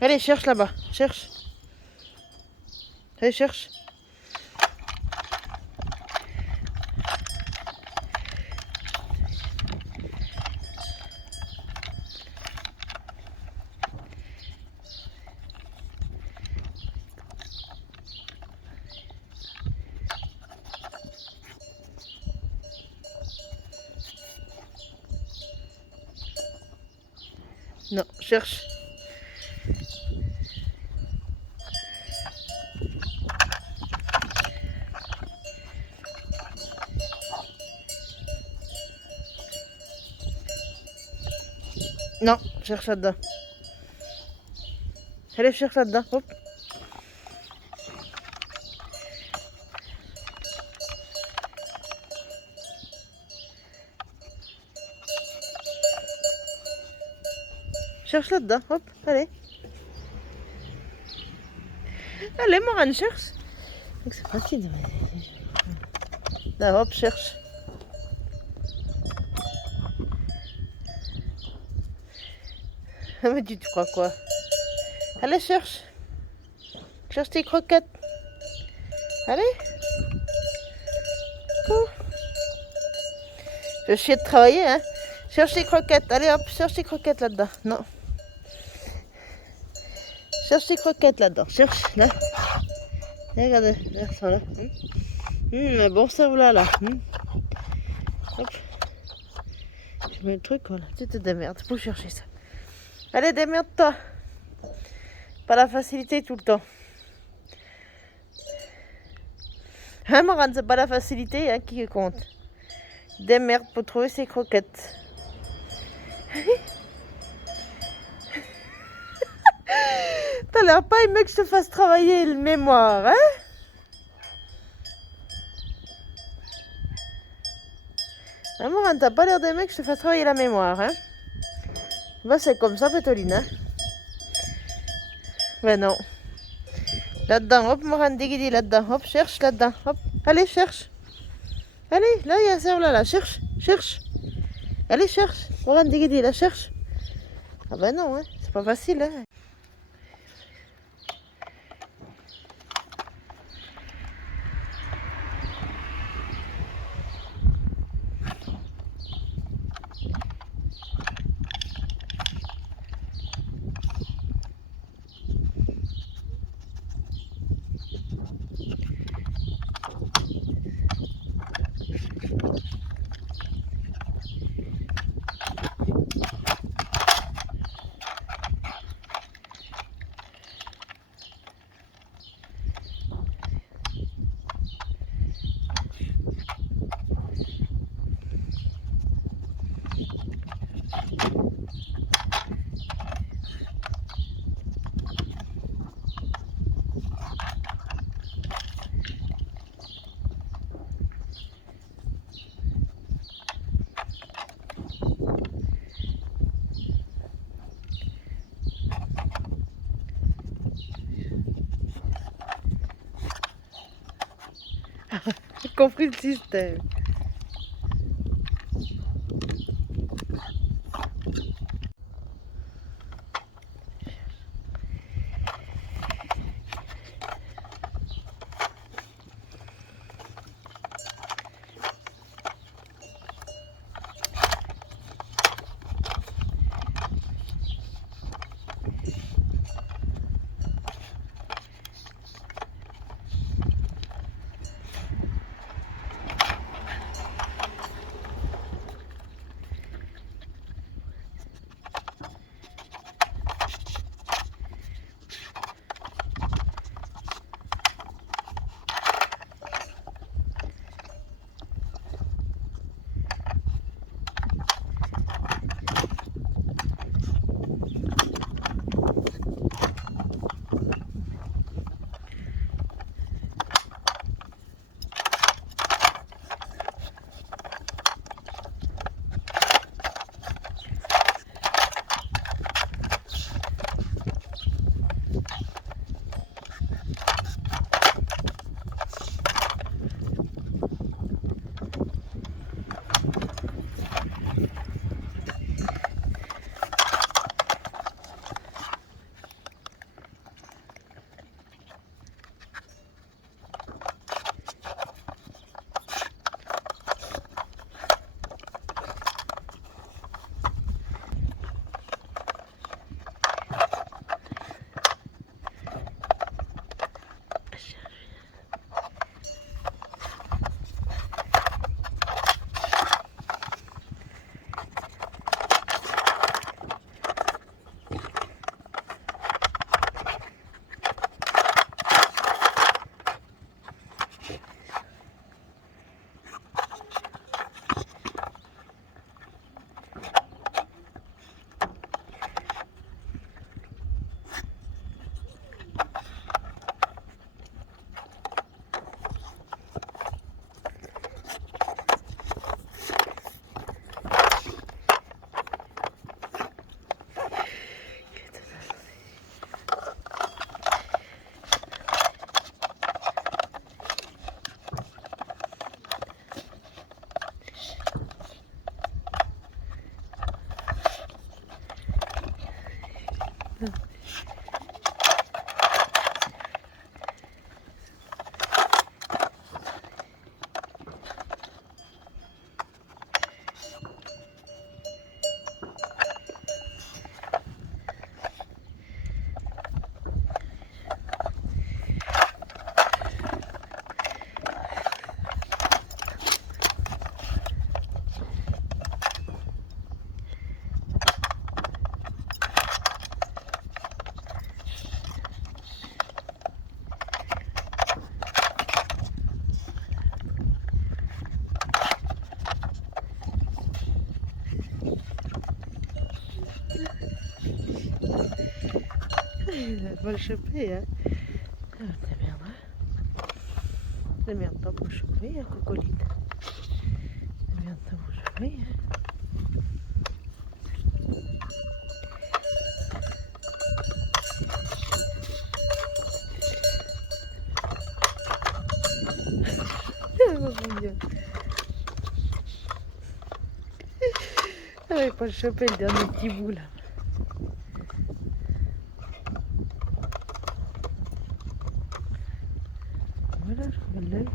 Allez, cherche là-bas. Cherche. Allez, cherche. Non, cherche. Non, cherche là-dedans. Allez, cherche là-dedans. Hop. Cherche là-dedans. Hop, allez. Allez, Morane, cherche. C'est facile. Là, hop, cherche. Mais tu te crois quoi? Allez, cherche. Cherche tes croquettes. Allez. Oh. Je chier de travailler, hein. Cherche tes croquettes. Allez, hop, cherche tes croquettes là-dedans. Non. Cherche tes croquettes là-dedans. Cherche, là. Regardez, regarde ça là. Un bon cerveau là. Hop. Je mets le truc, voilà. Tu te démerdes pour chercher ça. Allez, démerde-toi. Pas la facilité tout le temps. Hein, Morane, c'est pas la facilité hein, qui compte. Démerde pour trouver ses croquettes. T'as l'air pas aimé que je te fasse travailler le mémoire, hein? Hein, Morane, t'as pas l'air d'aimer que je te fasse travailler la mémoire, hein? Bah, c'est comme ça, Pétoline, hein? Ben non. Là-dedans, hop, Morane, déguidé là-dedans. Hop, cherche là-dedans. Hop, allez, cherche. Allez, là, il y a un cerf là, cherche, cherche. Allez, cherche. Morane, déguidé, là, cherche. Ah ben non, hein? C'est pas facile, hein? J'ai compris le système. Il va le choper, hein. Ah, t'es merde, hein. C'est merde pas pour le choper, hein, cocoline. C'est merde pas pour le choper, hein. Ah, mon Dieu. Ah, il va pas le choper, le dernier petit bout, là. Voilà, je vois l'œil.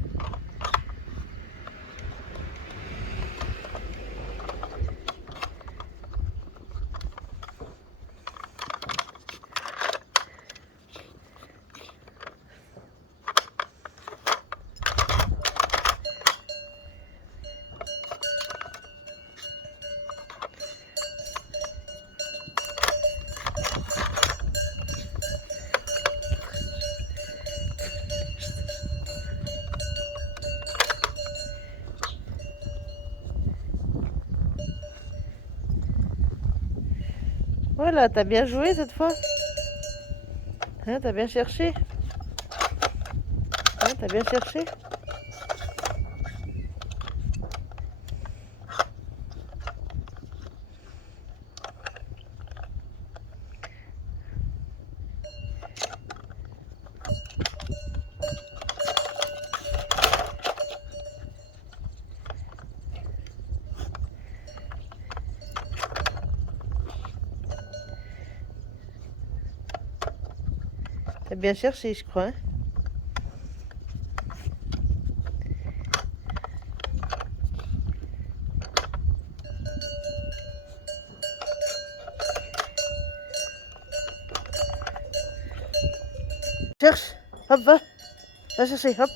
Voilà, t'as bien joué cette fois. Hein, t'as bien cherché. Hein, t'as bien cherché. T'as bien cherché, je crois. Hein. Cherche. Hop, va. Va chercher, hop.